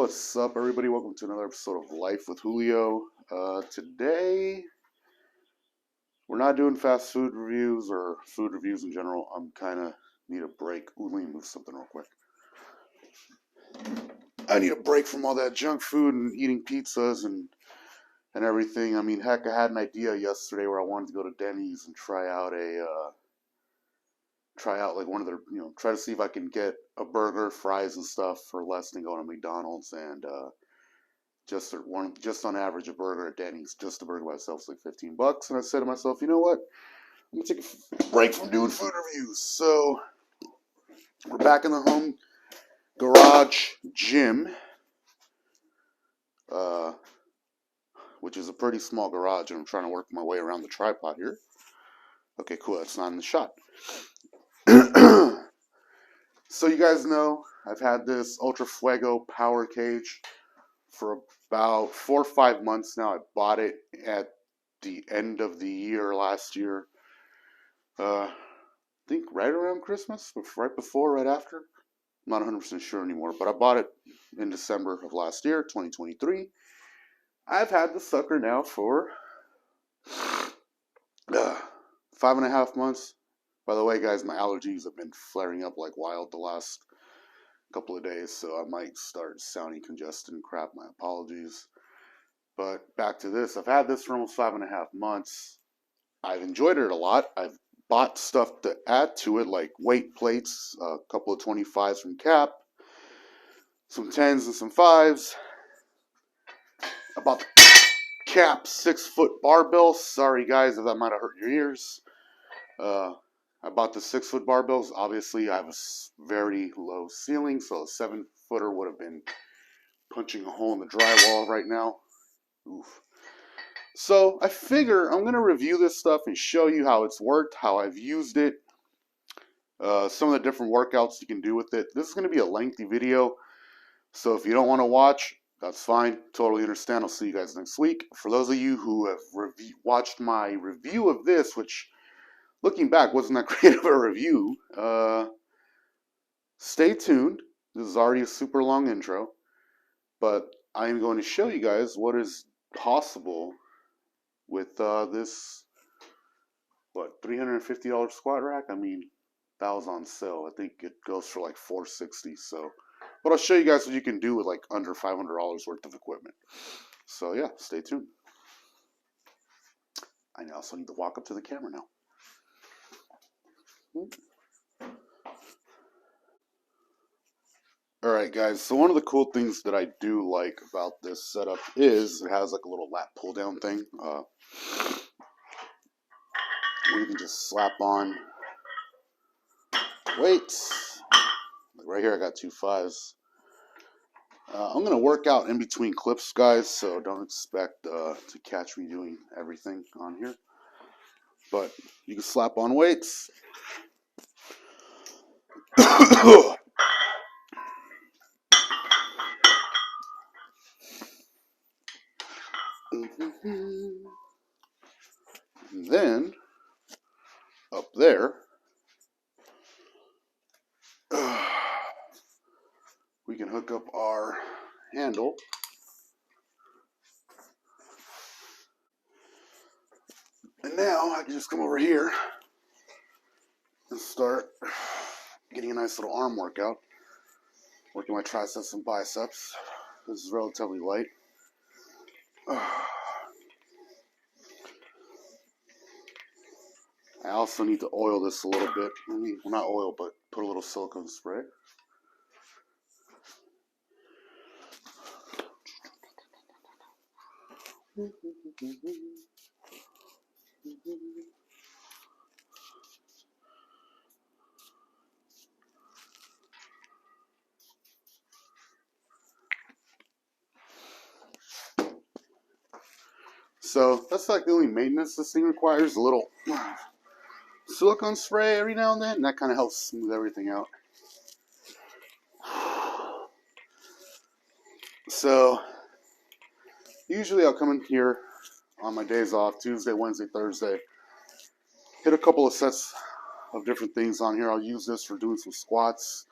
What's up, everybody? Welcome to another episode of Life with Julio. Today, we're not doing fast food reviews or food reviews in general. I'm kind of need a break. Ooh, let me move something real quick. I need a break from all that junk food and eating pizzas and everything. I mean, heck, I had an idea yesterday where I wanted to go to Denny's and try out like one of their, try to see if I can get a burger, fries, and stuff for less than going to McDonald's, and just on average a burger at Denny's, just a burger by itself is like $15. And I said to myself, you know what? I'm gonna take a break from doing food reviews. So we're back in the home garage gym, which is a pretty small garage, and I'm trying to work my way around the tripod here. Okay, cool. That's not in the shot. So you guys know I've had this Ultra FUEGO Power Cage for about 4 or 5 months now. I bought it at the end of the year last year. I think right around Christmas, right before, right after. I'm not 100% sure anymore, but I bought it in December of last year, 2023. I've had the sucker now for 5.5 months. By the way, guys, my allergies have been flaring up like wild the last couple of days, so I might start sounding congested and crap. My apologies. But back to this. I've had this for almost 5.5 months. I've enjoyed it a lot. I've bought stuff to add to it, like weight plates, a couple of 25s from Cap, some 10s and some 5s. I bought the Cap 6-foot barbell. Sorry, guys, if that might have hurt your ears. I bought the 6-foot barbells. Obviously, I have a very low ceiling, so a 7-footer would have been punching a hole in the drywall right now. Oof. So I figure I'm going to review this stuff and show you how it's worked, how I've used it, some of the different workouts you can do with it. This is going to be a lengthy video, so if you don't want to watch, that's fine. Totally understand. I'll see you guys next week. For those of you who have watched my review of this, which looking back wasn't that great of a review, stay tuned. This is already a super long intro, but I am going to show you guys what is possible with this, $350 squat rack. I mean, that was on sale. I think it goes for like $460. So, but I'll show you guys what you can do with like under $500 worth of equipment. So yeah, stay tuned. I also need to walk up to the camera now. Alright guys, so one of the cool things that I do like about this setup is it has like a little lat pull down thing where you can just slap on weights. Like right here I got 2 5s. I'm going to work out in between clips, guys, so don't expect to catch me doing everything on here. But you can slap on weights. And then up there we can hook up our handle. And now I can just come over here and start getting a nice little arm workout. Working my triceps and biceps. This is relatively light. I also need to oil this a little bit. Well, not oil, but put a little silicone spray. So that's like the only maintenance this thing requires, a little silicone spray every now and then, and that kind of helps smooth everything out. So usually I'll come in here on my days off, Tuesday, Wednesday, Thursday, hit a couple of sets of different things on here. I'll use this for doing some squats,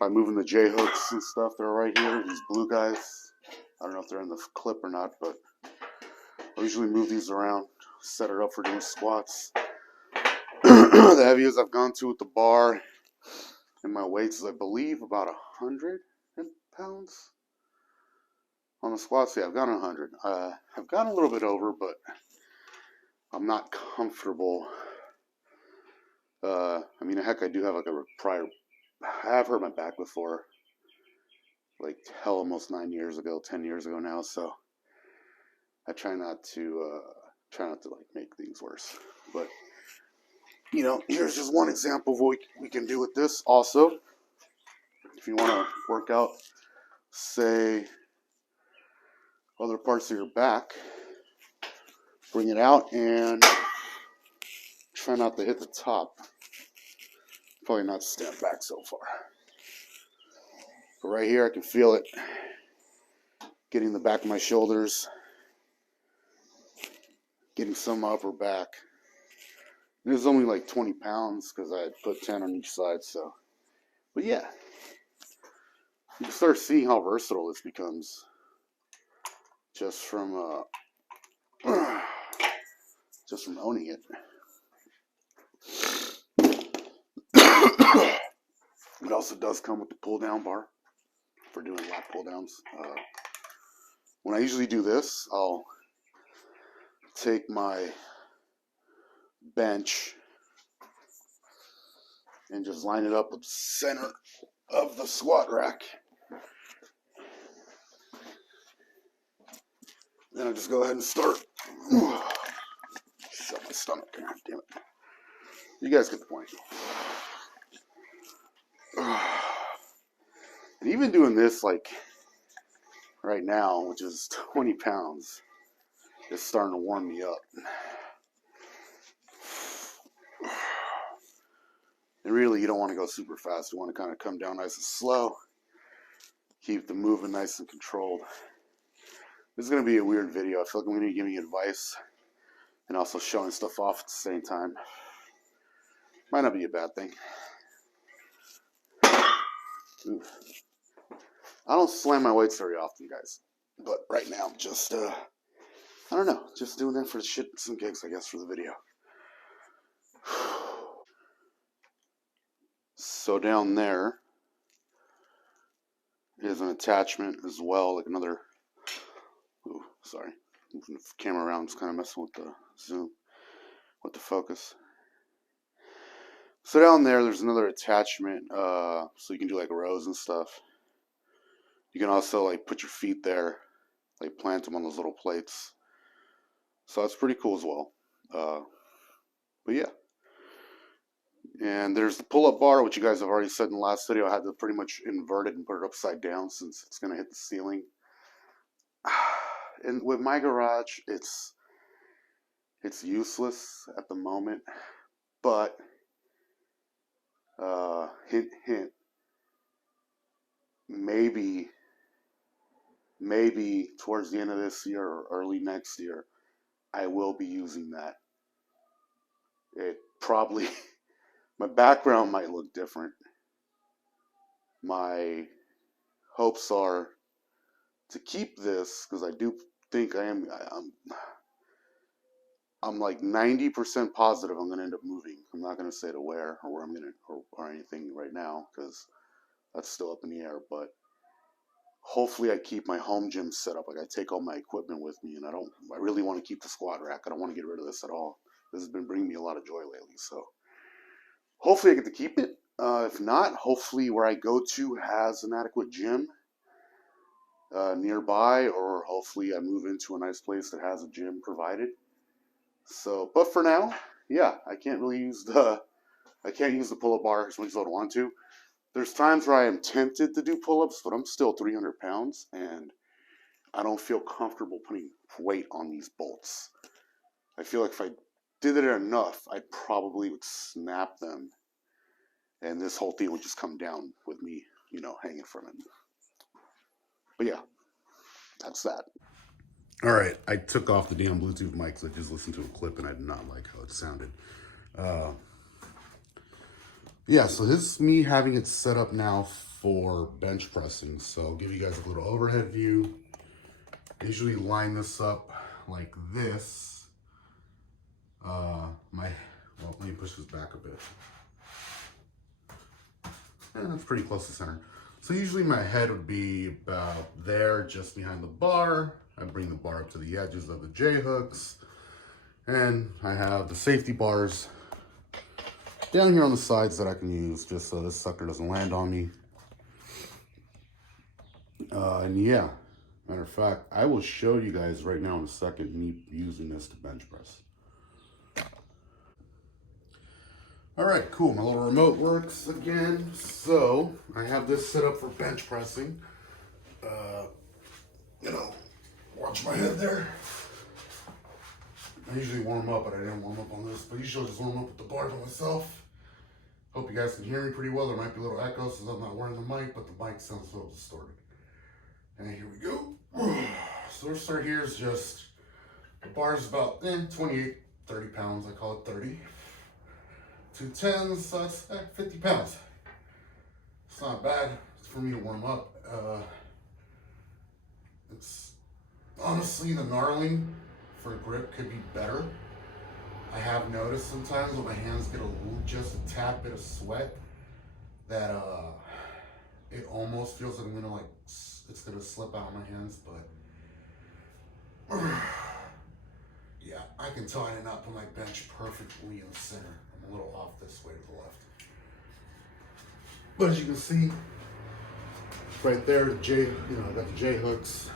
by moving the J-hooks and stuff that are right here, these blue guys. I don't know if they're in the clip or not, but I usually move these around, set it up for doing squats. The heaviest I've gone to with the bar and my weights is, I believe, about 100 pounds. On the squats, yeah, I've gone 100. I've gone a little bit over, but I'm not comfortable. I mean, heck, I do have like a prior. I have hurt my back before, like hell, almost 9 years ago, 10 years ago now. So I try not to like make things worse. But you know, here's just one example of what we can do with this. Also, if you want to work out, say, other parts of your back, bring it out and try not to hit the top. Probably not stand back so far. But right here, I can feel it getting the back of my shoulders, getting some upper back. It was only like 20 pounds because I had put 10 on each side. So, but yeah, you can start seeing how versatile this becomes just from owning it. It also does come with the pull down bar for doing lat pull downs. When I usually do this, I'll take my bench and just line it up with the center of the squat rack. Then I just go ahead and start. Shut my stomach. God damn it. You guys get the point. And even doing this like right now, which is 20 pounds, is starting to warm me up. And really, you don't want to go super fast. You want to kind of come down nice and slow. Keep the movement nice and controlled. This is going to be a weird video. I feel like I'm going to be giving advice and also showing stuff off at the same time. Might not be a bad thing. Oof. I don't slam my weights very often, guys. But right now, just, I don't know. Just doing that for shits and gigs, I guess, for the video. So down there is an attachment as well, like another. Ooh, sorry. Moving the camera around, just kind of messing with the zoom, with the focus. So down there's another attachment, so you can do like rows and stuff. You can also like put your feet there, like plant them on those little plates. So that's pretty cool as well. But yeah. And there's the pull-up bar, which you guys have already said in the last video. I had to pretty much invert it and put it upside down since it's going to hit the ceiling. And with my garage, it's useless at the moment. But, hint, hint, maybe towards the end of this year or early next year, I will be using that. It probably... My background might look different. My hopes are to keep this, because I do think I'm like 90% positive I'm going to end up moving. I'm not going to say to where or where I'm going to or anything right now, because that's still up in the air. But hopefully I keep my home gym set up. Like I take all my equipment with me, and I really want to keep the squat rack. I don't want to get rid of this at all. This has been bringing me a lot of joy lately, so hopefully I get to keep it. If not, hopefully where I go to has an adequate gym nearby, or hopefully I move into a nice place that has a gym provided. So, but for now, yeah, I can't use the pull-up bar as much as I would want to. There's times where I am tempted to do pull-ups, but I'm still 300 pounds, and I don't feel comfortable putting weight on these bolts. I feel like if I did it enough, I probably would snap them, and this whole thing would just come down with me, you know, hanging from it. But yeah, that's that. All right, I took off the damn Bluetooth mic because I just listened to a clip and I did not like how it sounded. Yeah, so this is me having it set up now for bench pressing. So I'll give you guys a little overhead view. I usually line this up like this. Well, let me push this back a bit. And that's pretty close to center. So usually my head would be about there, just behind the bar. I bring the bar up to the edges of the J-hooks. And I have the safety bars down here on the sides that I can use just so this sucker doesn't land on me. And yeah, matter of fact, I will show you guys right now in a second me using this to bench press. All right, cool. My little remote works again. So I have this set up for bench pressing. Watch my head there. I usually warm up, but I didn't warm up on this. But usually I'll just warm up with the bar by myself. Hope you guys can hear me pretty well. There might be a little echo since I'm not wearing the mic, but the mic sounds a little distorted. And here we go. So our start here is just, the bar is about 28, 30 pounds. I call it 30. 2 10s, so it's 50 pounds. It's not bad. It's for me to warm up. It's honestly, the gnarling for grip could be better. I have noticed sometimes when my hands get just a tad bit of sweat that it almost feels like I'm gonna it's gonna slip out of my hands, but yeah, I can tell I did not put my bench perfectly in the center. I'm a little off this way to the left. But as you can see, right there, the I got the J hooks.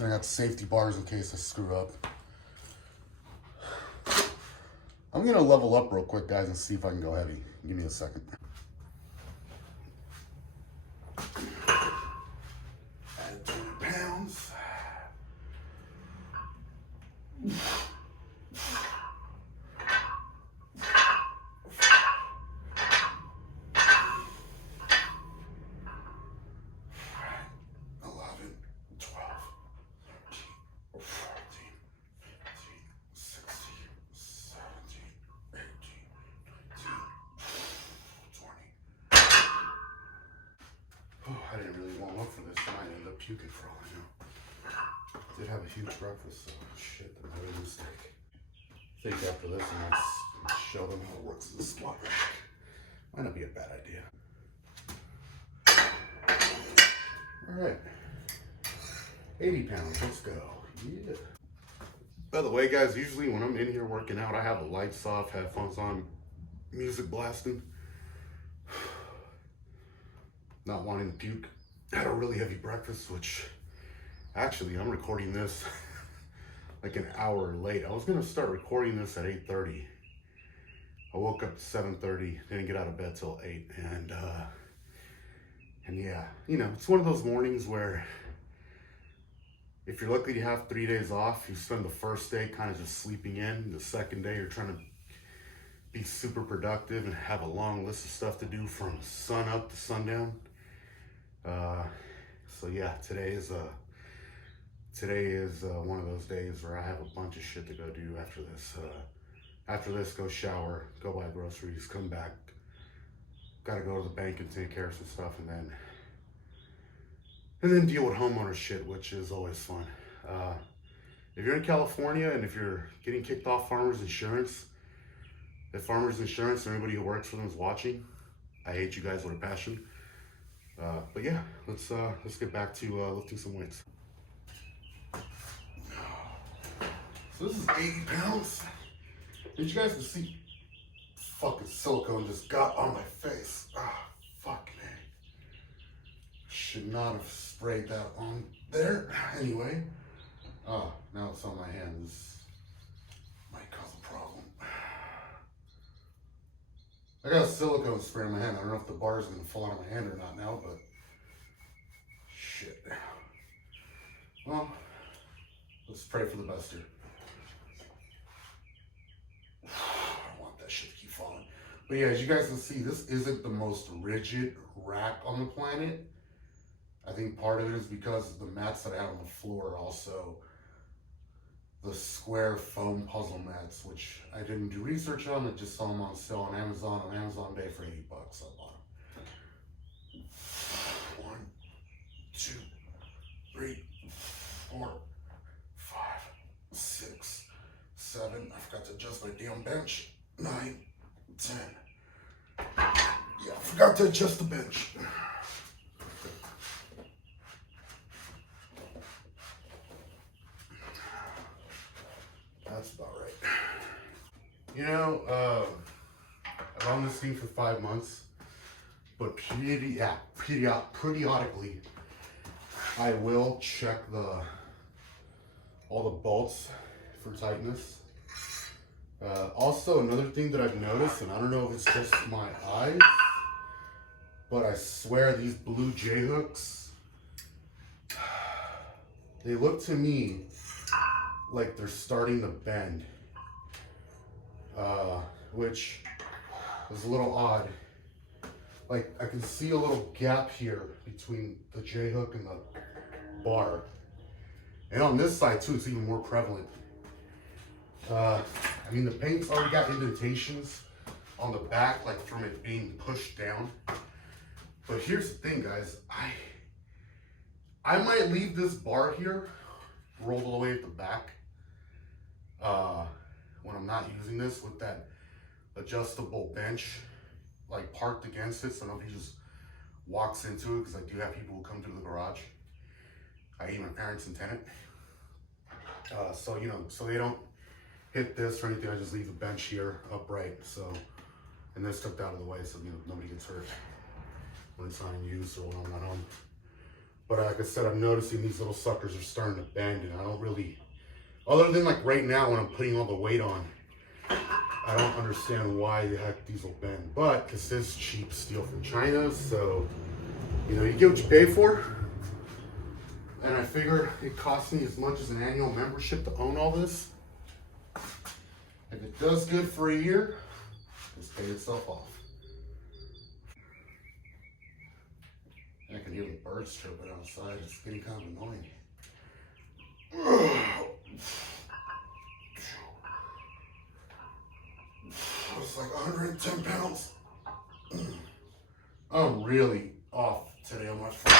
I got the safety bars in case I screw up. I'm gonna level up real quick, guys, and see if I can go heavy. Give me a second. Add 20 pounds. I didn't really want to look for this. I might end up puking for all I know. Did have a huge breakfast, so shit, that might be a mistake. I think after this, I might show them how it works in the squat rack. Might not be a bad idea. All right, 80 pounds, let's go. Yeah. By the way, guys, usually when I'm in here working out, I have the lights off, headphones on, music blasting. Not wanting to puke. Had a really heavy breakfast, which actually I'm recording this like an hour late. I was gonna start recording this at 8:30. I woke up at 7:30, didn't get out of bed till 8, and yeah, it's one of those mornings where if you're lucky to have 3 days off, you spend the first day kind of just sleeping in. The second day, you're trying to be super productive and have a long list of stuff to do from sun up to sundown. So yeah, today is one of those days where I have a bunch of shit to go do after this. After this, go shower, go buy groceries, come back. Gotta go to the bank and take care of some stuff, and then deal with homeowner shit, which is always fun. If you're in California and if you're getting kicked off Farmers Insurance, if Farmers Insurance and everybody who works for them is watching, I hate you guys with a passion. But yeah, let's get back to lifting some weights. So this is 80 pounds. Did you guys see? Fucking silicone just got on my face. Fuck me. Should not have sprayed that on there. Anyway, now it's on my hand. This might cause a problem. I got a silicone spray in my hand. I don't know if the bar is gonna fall out of my hand or not now, but shit. Well, let's pray for the best here. I want that shit to keep falling. But yeah, as you guys can see, this isn't the most rigid rack on the planet. I think part of it is because of the mats that I have on the floor, also the square foam puzzle mats, which I didn't do research on. I just saw them on sale on Amazon Day for $80. I bought them. on bench. 9, 10. Yeah, I forgot to adjust the bench. That's about right. You know, I've owned this thing for 5 months, but periodically, I will check all the bolts for tightness. Also, another thing that I've noticed, and I don't know if it's just my eyes, but I swear these blue J-hooks, they look to me like they're starting to bend, which is a little odd. Like, I can see a little gap here between the J-hook and the bar. And on this side too, it's even more prevalent. I mean, the paint's already got indentations on the back, like from it being pushed down. But here's the thing, guys. I might leave this bar here rolled all the way at the back when I'm not using this, with that adjustable bench like parked against it, so nobody just walks into it, because I do have people who come through the garage. I eat my parents and tenant. So, you know, so they don't hit this or anything. I just leave the bench here upright, so, and this tucked out of the way, so, you know, nobody gets hurt when it's not in use or when I'm not home. But like I said, I'm noticing these little suckers are starting to bend, and I don't really, other than like right now when I'm putting all the weight on, I don't understand why the heck these will bend. But this is cheap steel from China, so, you know, you get what you pay for. And I figure it costs me as much as an annual membership to own all this. If it does good for a year, it's pay itself off. I can hear the birds chirping outside. It's getting kind of annoying. It's like 110 pounds. I'm really off today on my phone.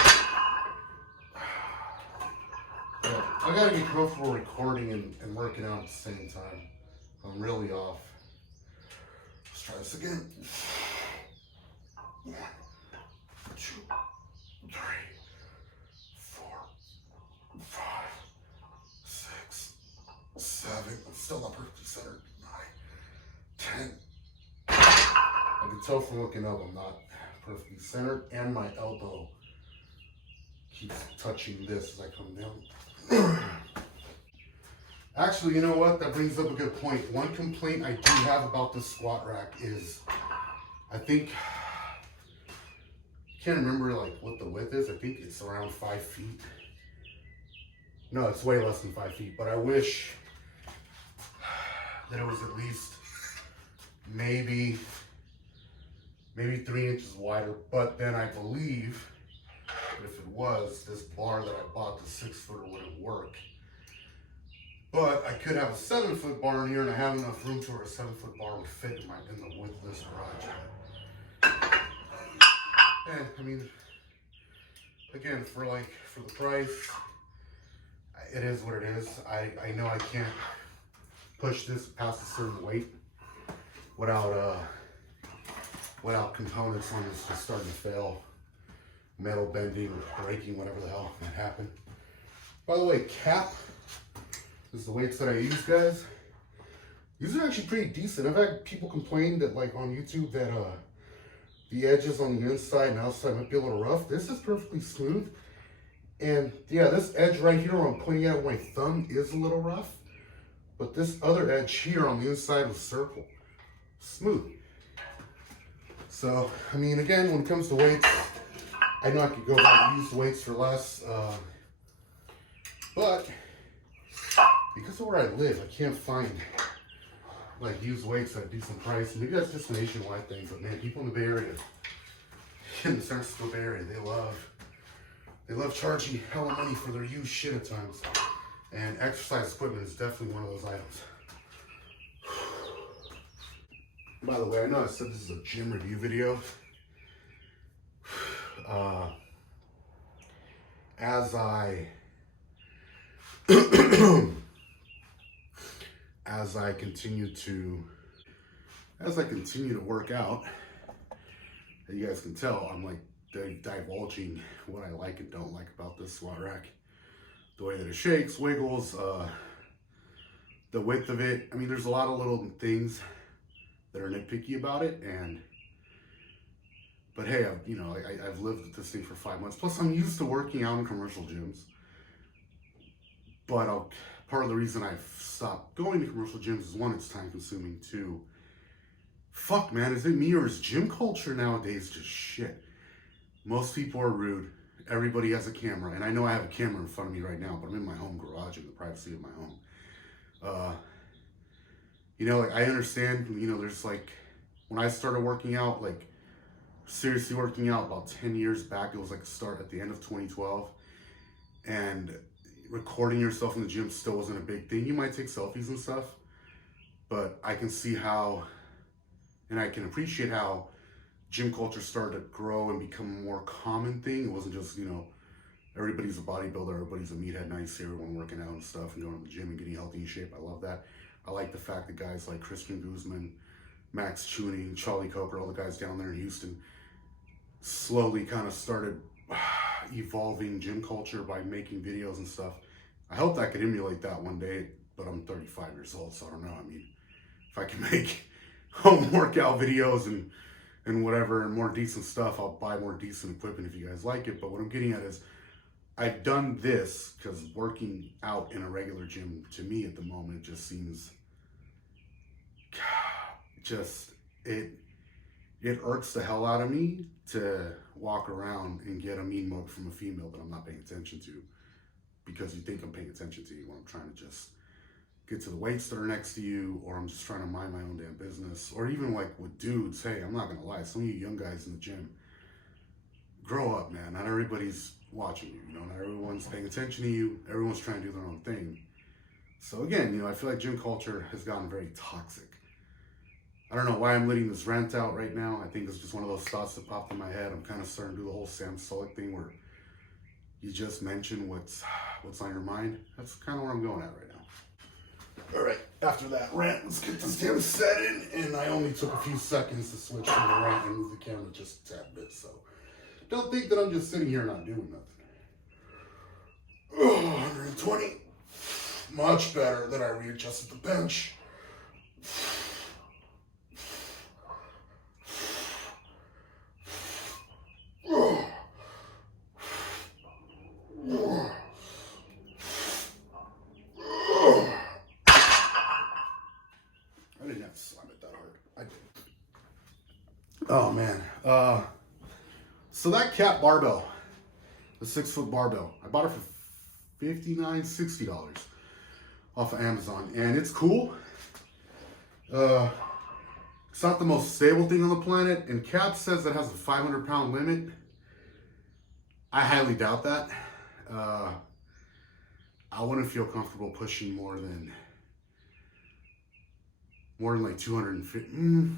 I gotta get comfortable recording and working out at the same time. I'm really off. Let's try this again. 1, 2, 3, 4, 5, 6, 7. I'm still not perfectly centered. 9, 10. I can tell from looking up I'm not perfectly centered, and my elbow keeps touching this as I come down. Actually, you know what? That brings up a good point. One complaint I do have about this squat rack is, I think, I can't remember like what the width is. I think it's around 5 feet. No, it's way less than 5 feet, but I wish that it was at least maybe 3 inches wider. But then I believe that if it was, this bar that I bought, the 6-footer, wouldn't work. But I could have a 7-foot bar in here, and I have enough room to where a 7-foot bar would fit in the widthless garage. And I mean, again, for the price, it is what it is. I know I can't push this past a certain weight without components on this just starting to fail, metal bending or breaking, whatever the hell might happen. By the way, cap. This is the weights that I use, guys. These are actually pretty decent. I've had people complain that, like, on YouTube, that the edges on the inside and outside might be a little rough. This is perfectly smooth. And yeah, this edge right here where I'm pointing at with my thumb is a little rough. But this other edge here on the inside of the circle, smooth. So, I mean, again, when it comes to weights, I know I could go buy used weights for less. But because of where I live, I can't find like used weights at a decent price. Maybe that's just a nationwide thing, but man, people in the Bay Area, in the San Francisco Bay Area, they love charging hella money for their used shit at times. And exercise equipment is definitely one of those items. By the way, I know I said this is a gym review video. As I continue to as I continue to work out, as you guys can tell, I'm like divulging what I like and don't like about this squat rack. The way that it shakes, wiggles, the width of it. I mean, there's a lot of little things that are nitpicky about it, but hey, I've lived with this thing for 5 months. Plus, I'm used to working out in commercial gyms. But part of the reason I've stopped going to commercial gyms is, one, it's time consuming. Two, fuck man, is it me or is gym culture nowadays just shit? Most people are rude. Everybody has a camera, and I know I have a camera in front of me right now, but I'm in my home garage in the privacy of my home. Like, I understand, there's like, when I started working out, like seriously working out about 10 years back, it was like start at the end of 2012, and recording yourself in the gym still wasn't a big thing. You might take selfies and stuff, but I can see how, and I can appreciate how gym culture started to grow and become a more common thing. It wasn't just, everybody's a bodybuilder, everybody's a meathead, and I see everyone working out and stuff and going to the gym and getting healthy and shape. I love that. I like the fact that guys like Christian Guzman, Max Chuni, Charlie Coker, all the guys down there in Houston slowly kind of started evolving gym culture by making videos and stuff. I hope I could emulate that one day, but I'm 35 years old, so I don't know. I mean, if I can make home workout videos and whatever and more decent stuff, I'll buy more decent equipment if you guys like it. But what I'm getting at is, I've done this because working out in a regular gym to me at the moment just seems it irks the hell out of me to walk around and get a mean mug from a female that I'm not paying attention to, because you think I'm paying attention to you when I'm trying to just get to the weights that are next to you, or I'm just trying to mind my own damn business. Or even like with dudes, hey, I'm not gonna lie, some of you young guys in the gym, grow up, man. Not everybody's watching you, not everyone's paying attention to you. Everyone's trying to do their own thing. So again, I feel like gym culture has gotten very toxic. I don't know why I'm letting this rant out right now. I think it's just one of those thoughts that popped in my head. I'm kind of starting to do the whole Sam Sulek thing where you just mention what's on your mind. That's kind of where I'm going at right now. All right, after that rant, let's get this damn set in. And I only took a few seconds to switch from the rant and move the camera just a tad bit. So don't think that I'm just sitting here not doing nothing. Oh, 120. Much better. Then I readjusted the bench. I didn't have to slam it that hard. I did. Oh man. So that cat barbell, the 6-foot barbell, I bought it for $59, $60 off of Amazon, and it's cool. It's not the most stable thing on the planet, and Cap says it has a 500-pound limit. I highly doubt that. I wouldn't feel comfortable pushing more than like 250.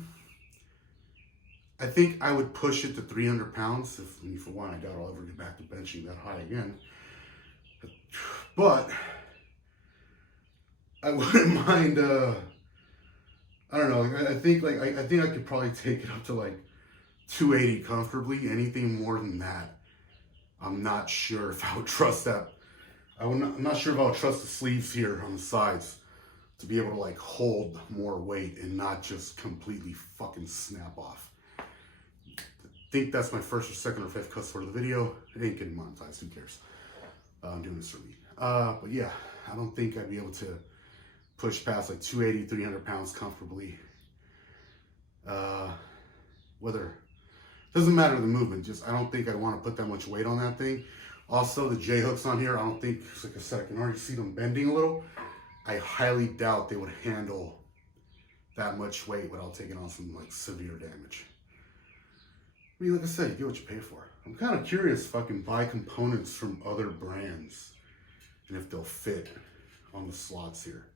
I think I would push it to 300 pounds. For one, I doubt I'll ever get back to benching that high again. But I wouldn't mind. I don't know. I think I could probably take it up to like 280 comfortably. Anything more than that, I'm not sure if I would trust that. I'm not sure if I would trust the sleeves here on the sides to be able to like hold more weight and not just completely fucking snap off. I think that's my first or second or fifth cuss word of the video. It ain't getting monetized, who cares? I'm doing this for me. But yeah, I don't think I'd be able to push past like 280, 300 pounds comfortably. Doesn't matter the movement, just I don't think I'd want to put that much weight on that thing. Also, the J-hooks on here, I don't think, like I said, I can already see them bending a little. I highly doubt they would handle that much weight without taking on some like severe damage. I mean, like I said, you get what you pay for. I'm kind of curious if I can buy components from other brands and if they'll fit on the slots here.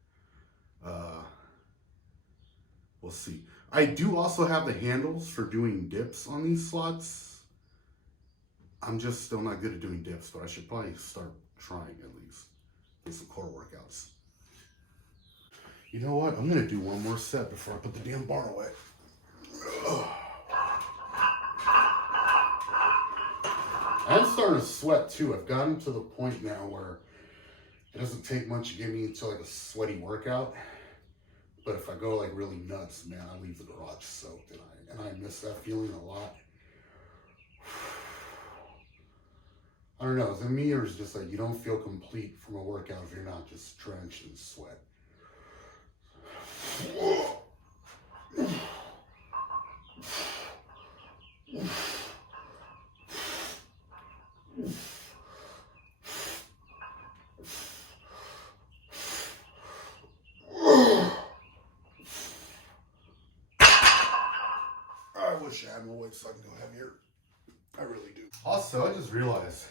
We'll see. I do also have the handles for doing dips on these slots. I'm just still not good at doing dips, but I should probably start trying at least. Get some core workouts. You know what? I'm gonna do one more set before I put the damn bar away. I'm starting to sweat too. I've gotten to the point now where it doesn't take much to get me into like a sweaty workout. But if I go like really nuts, man, I leave the garage soaked, and I miss that feeling a lot. I don't know, is it me or is it just like you don't feel complete from a workout if you're not just drenched in sweat? I wish I had more weight so I can go heavier. I really do. Also, I just realized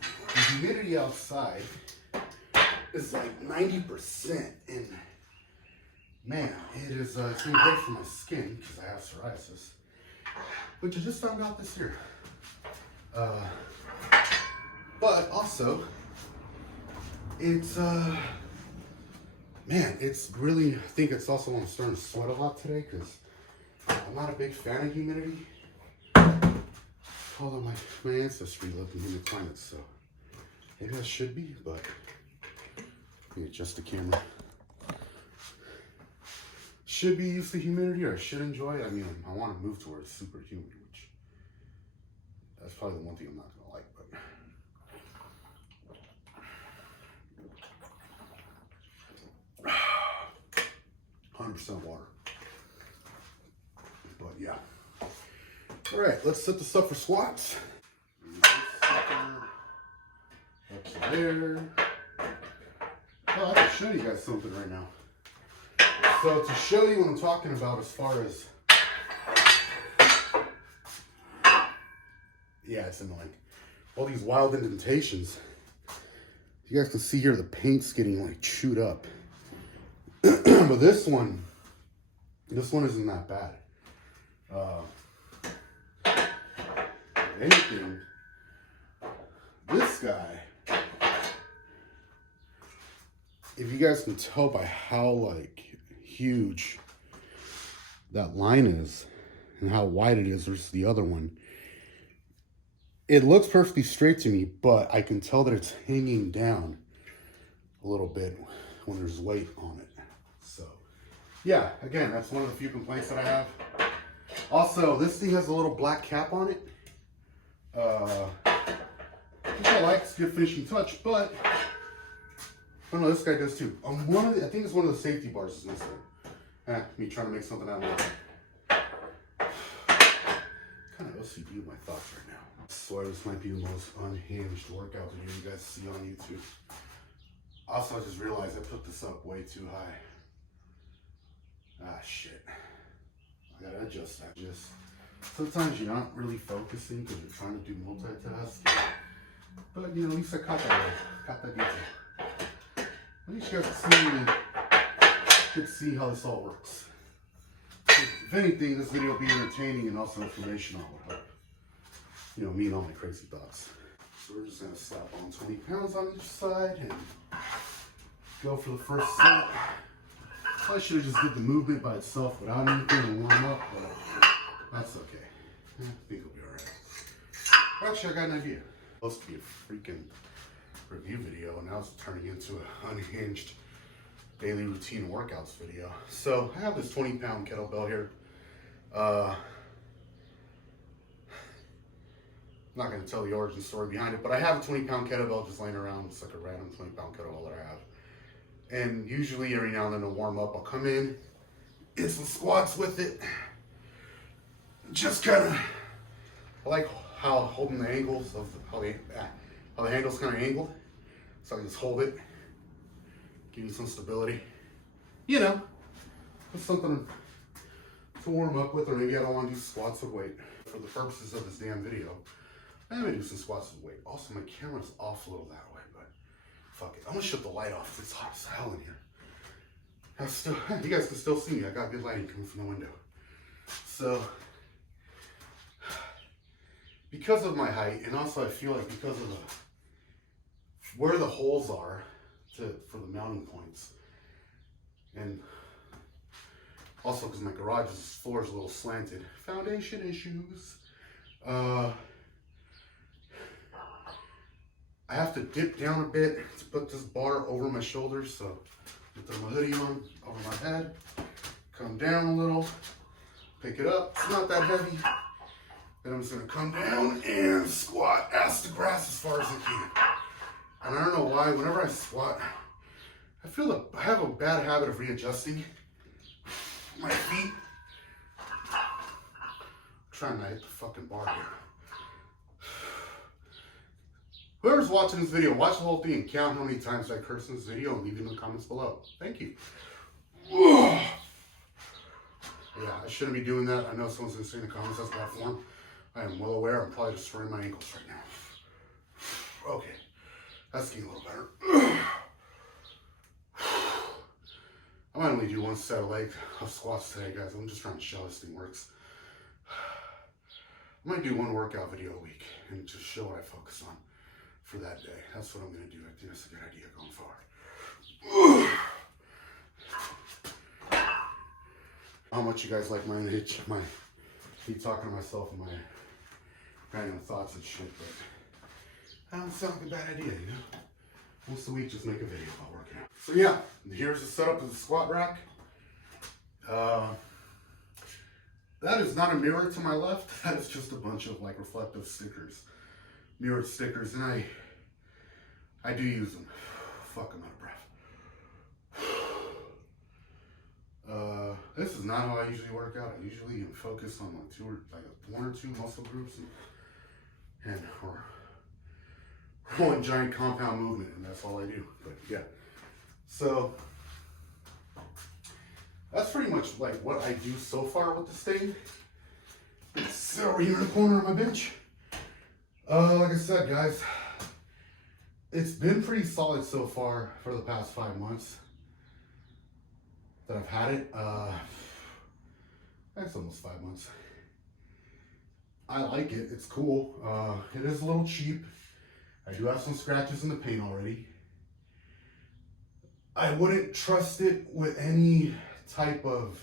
the humidity outside is like 90%, and man, it is it's been great for my skin because I have psoriasis, which I just found out this year. But also, it's man, it's really, I think it's also when I'm starting to sweat a lot today because I'm not a big fan of humidity. Although my ancestry lived in humid climates, so maybe I should be, but let me adjust the camera. Should be used to humidity, or I should enjoy it. I mean, I want to move to where it's super humid, which that's probably the one thing I'm not gonna like, but 100% water. But yeah. All right, let's set this up for squats. Up to there. Oh, I can show you guys something right now. So to show you what I'm talking about as far as, yeah, it's annoying. All these wild indentations. You guys can see here the paint's getting like chewed up. But this one isn't that bad. If anything, this guy, if you guys can tell by how like huge that line is and how wide it is versus the other one, it looks perfectly straight to me, but I can tell that it's hanging down a little bit when there's weight on it. So yeah, again, that's one of the few complaints that I have. Also, this thing has a little black cap on it. Which I like, it's a good finishing touch, but I don't know, this guy does too. I think it's one of the safety bars is missing. Me trying to make something out of it. Kind of OCD with my thoughts right now. I swear this might be the most unhinged workout video you guys see on YouTube. Also, I just realized I put this up way too high. Ah, shit. I gotta adjust that. Just sometimes you're not really focusing because you're trying to do multitask. But you know, at least I caught that detail. At least you guys can see how this all works. If anything, this video will be entertaining and also informational. Would help, you know, me and all my crazy thoughts. So we're just gonna slap on 20 pounds on each side and go for the first set. I should have just did the movement by itself without anything to warm up, but that's okay. I think it'll be alright. Actually, I got an idea. It's supposed to be a freaking review video, and now it's turning into an unhinged daily routine workouts video. So I have this 20-pound kettlebell here. I'm not going to tell the origin story behind it, but I have a 20-pound kettlebell just laying around. It's like a random 20-pound kettlebell that I have. And usually every now and then to warm up, I'll come in, get some squats with it. Just kind of, I like how holding the angles of how the handle's kind of angled. So I can just hold it, give you some stability. You know, just something to warm up with, or maybe I don't want to do squats with weight. For the purposes of this damn video, I'm gonna do some squats with weight. Also, my camera's off a little that way, but fuck it. I'm gonna shut the light off. It's hot as hell in here. You guys can still see me. I got good lighting coming from the window. So, because of my height, and also I feel like because of where the holes are for the mounting points, and Also, because my garage's floor is a little slanted. Foundation issues. I have to dip down a bit to put this bar over my shoulders, so I throw my hoodie on over my head, come down a little, pick it up. It's not that heavy. Then I'm just gonna come down and squat ass to grass as far as I can. And I don't know why, whenever I squat, I feel I have a bad habit of readjusting my feet. I'm trying to hit the fucking bar here. Whoever's watching this video, watch the whole thing and count how many times I curse in this video and leave it in the comments below. Thank you. Yeah, I shouldn't be doing that. I know someone's gonna say in the comments that's bad form. I am well aware. I'm probably just spraining my ankles right now. Okay, that's getting a little better. I might only do one set of squats today, guys. I'm just trying to show how this thing works. I might do one workout video a week and just show what I focus on for that day. That's what I'm gonna do. I think that's a good idea going forward. How much you guys like my me talking to myself and my random thoughts and shit, but that don't sound like a bad idea, you know? Once a week, just make a video about working out. So yeah, here's the setup of the squat rack. That is not a mirror to my left. That is just a bunch of like reflective stickers, mirrored stickers, and I do use them. Fuck, I'm out of breath. This is not how I usually work out. I usually focus on like one or two muscle groups or one giant compound movement, and that's all I do. But yeah, so that's pretty much like what I do so far with this thing. It's over here in the corner of my bench. Like I said, guys, it's been pretty solid so far for the past 5 months that I've had it. That's almost 5 months. I like it. It's cool. It is a little cheap. I do have some scratches in the paint already. I wouldn't trust it with any type of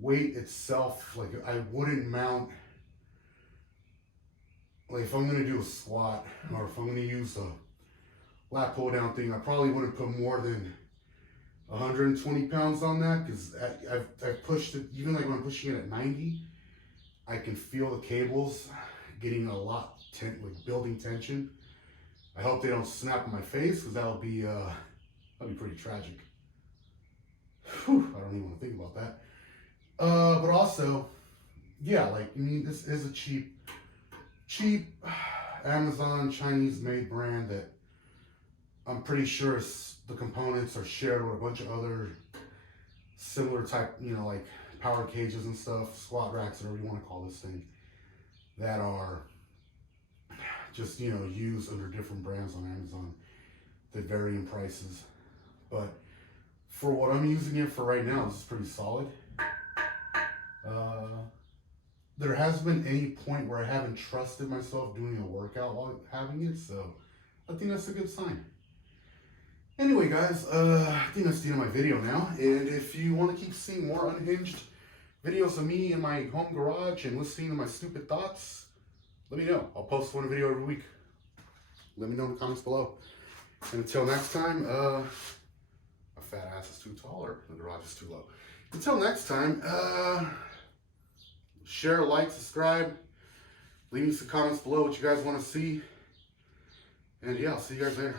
weight itself. Like, I wouldn't mount, like if I'm gonna do a squat or if I'm gonna use a lat pull down thing, I probably wouldn't put more than 120 pounds on that, because I've pushed it, even like when I'm pushing it at 90, I can feel the cables getting a lot, like building tension. I hope they don't snap in my face, because that'll be pretty tragic. Whew, I don't even want to think about that. But also, yeah, like, I mean, this is a cheap Amazon Chinese made brand that I'm pretty sure the components are shared with a bunch of other similar type, you know, like power cages and stuff, squat racks, whatever you want to call this thing, that are just, you know, used under different brands on Amazon that vary in prices. But for what I'm using it for right now, this is pretty solid. There hasn't been any point where I haven't trusted myself doing a workout while having it, so I think that's a good sign. Anyway, guys, I think that's the end of my video now. And if you want to keep seeing more unhinged videos of me in my home garage and listening to my stupid thoughts, let me know. I'll post one video every week. Let me know in the comments below. And until next time, a fat ass is too tall or the garage is too low. Until next time, share, like, subscribe. Leave me some comments below what you guys want to see. And yeah, I'll see you guys later.